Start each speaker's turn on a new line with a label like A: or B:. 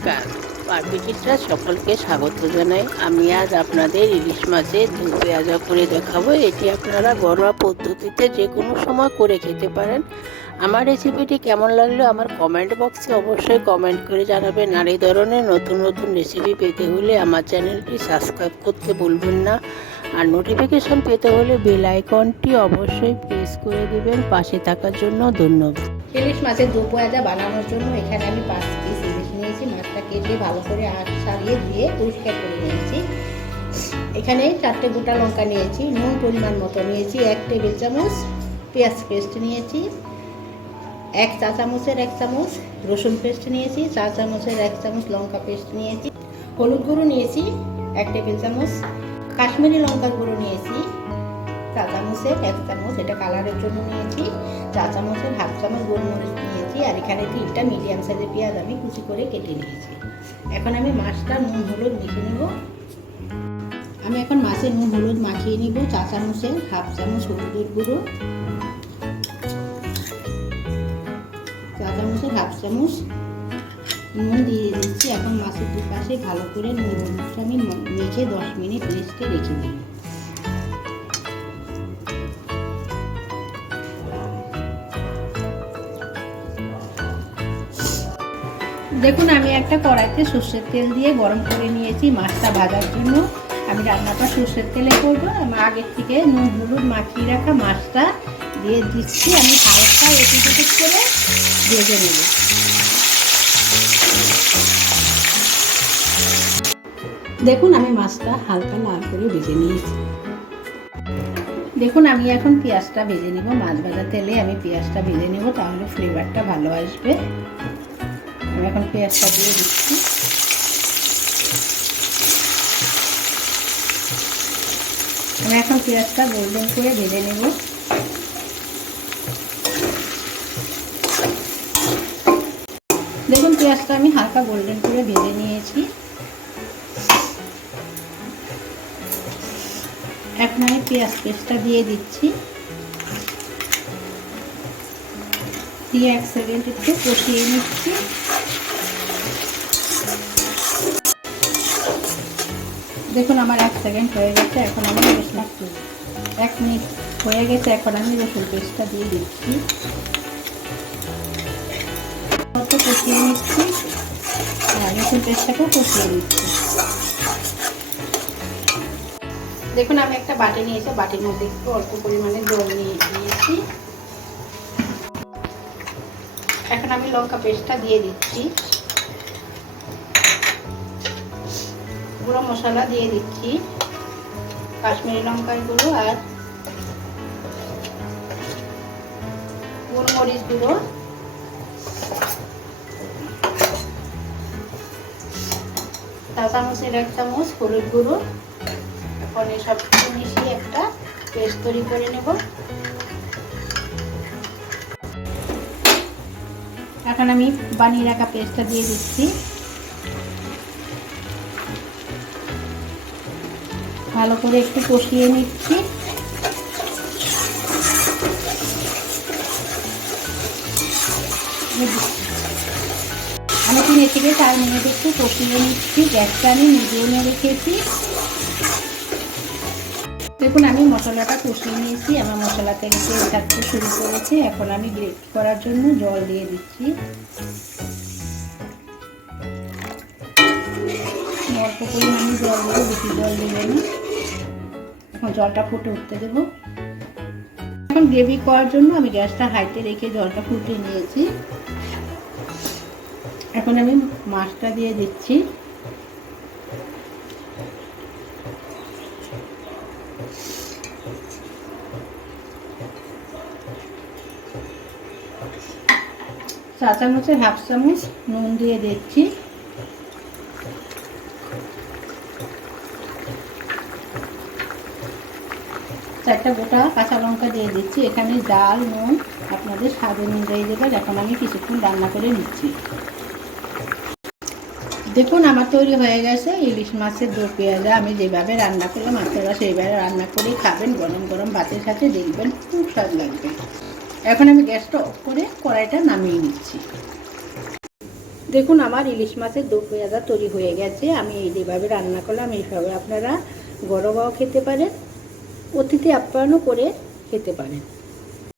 A: নমস্কার। পারপিকিটরা সকলকে স্বাগত জানাই। আমি আজ আপনাদের ইলিশ মাছের দু পেঁয়াজা করে দেখাবো। এটি আপনারা ঘরোয়া পদ্ধতিতে যে কোনো সময় করে খেতে পারেন। আমার রেসিপিটি কেমন লাগল আমার কমেন্ট বক্সে অবশ্যই কমেন্ট করে জানাবেন। আর এই ধরনের নতুন নতুন রেসিপি পেতে হলে আমার চ্যানেলটি সাবস্ক্রাইব করতে ভুলবেন না। আর নোটিফিকেশন পেতে হলে বেল আইকনটি অবশ্যই প্রেস করে দেবেন। পাশে থাকার জন্য ধন্যবাদ।
B: ইলিশ মাছের দু পেঁয়াজা বানানোর জন্য এখানে আমি পাঁচ পিস ইলিশ নিয়েছি। মাছটা কেটে ভালো করে আট সারিয়ে ধুয়ে পরিষ্কার করে নিয়েছি। এখানে চারটে গোটা লঙ্কা নিয়েছি, নুন পরিমাণ মতো নিয়েছি, এক টেবিল চামচ পেঁয়াজ পেস্ট নিয়েছি, এক চা চামচের এক চামচ রসুন পেস্ট নিয়েছি, চা চামচের এক চামচ লঙ্কা পেস্ট নিয়েছি। হলুদ গুঁড়ো নিয়েছি, এক টেবিল চামচ কাশ্মীরি লঙ্কার গুঁড়ো নিয়েছি চামচের এক চামচ এটা কালারের জন্য নিয়েছি। চা চামচের হাফ চামচ গোলমরিচ নিয়েছি। আর এখানে তিনটা মিডিয়াম সাইজের পেঁয়াজ আমি কুচি করে কেটে নিয়েছি। এখন আমি মাছটা নুন হলুদ মেখে নেব। আমি এখন মাছে নুন হলুদ মাখিয়ে নিব। চা চামচের হাফ চামচ হলুদের গুঁড়ো। চা চামচের হাফ চামচ নুন দিয়ে দিচ্ছি। এখন মাছের দুপাশে ভালো করে নুন হলুদটা আমি মেখে দশ মিনিট রেস্টে রেখে দিই দেখুন, আমি একটা কড়াইতে সর্ষের তেল দিয়ে গরম করে নিয়েছি মাছটা ভাজার জন্য। আমি রান্নাটা সর্ষের তেলে করব। আগের থেকে নুন, হলুদ মাখিয়ে রাখা মাছটা দিয়ে দিচ্ছি। আমি হালকা এটি করে ভেজে নেব। দেখুন, আমি মাছটা হালকা লাল করে ভেজে নিয়েছি। দেখুন, আমি এখন পেঁয়াজটা ভেজে নেব। মাছ ভাজা তেলে আমি পেঁয়াজটা ভেজে নেব, তাহলে ফ্লেভারটা ভালো আসবে। আমি এখন পেঁয়াজটা দিয়ে দিচ্ছি। আমি এখন পেঁয়াজটা গোল্ডেন করে ভেজে নেব। দেখুন, পেঁয়াজটা আমি হালকা গোল্ডেন করে ভেজে নিয়েছি। এখন আমি পেঁয়াজ পেস্টটা দিয়ে দিচ্ছি। দিয়ে এক সেকেন্ড একটু কষিয়ে নিচ্ছি। দেখুন আমার এক সেকেন্ড হয়ে গেছে, এখন আমি রসুন এক মিনিট হয়ে গেছে, এখন আমি রসুন পেস্টটা দিয়ে দিচ্ছি। কষিয়ে নিচ্ছি। আর রসুন পেস্টটাকেও কষিয়ে নিচ্ছি। দেখুন, আমি একটা বাটি নিয়েছি, বাটির মধ্যে একটু অল্প পরিমাণে জল নিয়ে নিয়েছি। এখন আমি লঙ্কা পেস্টটা দিয়ে দিচ্ছি। গুঁড়ো মশলা দিয়ে দিচ্ছি, কাশ্মীরি লঙ্কার গুঁড়ো আর গোলমরিচ গুঁড়ো। চামচের এক চামচ হলুদ গুঁড়ো। এখন সব কিছু মিশিয়ে একটা পেস্ট তৈরি করে নেব। এখন আমি বানিয়ে রাখা পেস্টটা দিয়ে দিচ্ছি। ভালো করে একটু কষিয়ে নিচ্ছি। আমি তিন থেকে চার মিনিট একটু কষিয়ে নিচ্ছি, গ্যাসটা আমি মিডিয়ামে রেখেছি। দেখুন, আমি মশলাটা কষিয়ে নিয়েছি, আমার মশলা থেকে ছাড়তে শুরু করেছে। এখন আমি গ্রেট করার জন্য জল দিয়ে দিচ্ছি। অল্প পরিমাণে জল দেবো বেশি জল দেবো না জলটা ফুটে উঠতে দেবো। এখন গ্রেভি করার জন্য আমি গ্যাসটা হাইতে রেখে জলটা ফুটে নিয়েছি। এখন আমি মাছটা দিয়ে দিচ্ছি। চা চামচের হাফ চামচ নুন দিয়ে দিচ্ছি। চারটা গোটা কাঁচা লঙ্কা দিয়ে দিচ্ছি। এখানে ডাল নুন আপনাদের স্বাদ অনুযায়ী দেবেন এখন আমি কিছুক্ষণ রান্না করে নিচ্ছি। দেখুন, আমার তৈরি হয়ে গেছে ইলিশ মাছের দো পেঁয়াজা। আমি যেভাবে রান্না করলাম, আপনারা সেইভাবে রান্না করেই খাবেন। গরম গরম ভাতের সাথে দেখবেন, খুব স্বাদ লাগবে। এখন আমি গ্যাসটা অফ করে কড়াইটা নামিয়ে নিচ্ছি। দেখুন, আমার ইলিশ মাছের দো পেঁয়াজা তৈরি হয়ে গেছে। আমি যেভাবে রান্না করলাম, এইভাবে আপনারা গরমাও খেতে পারেন। অতিথি আপ্যায়নও করে খেতে পারেন।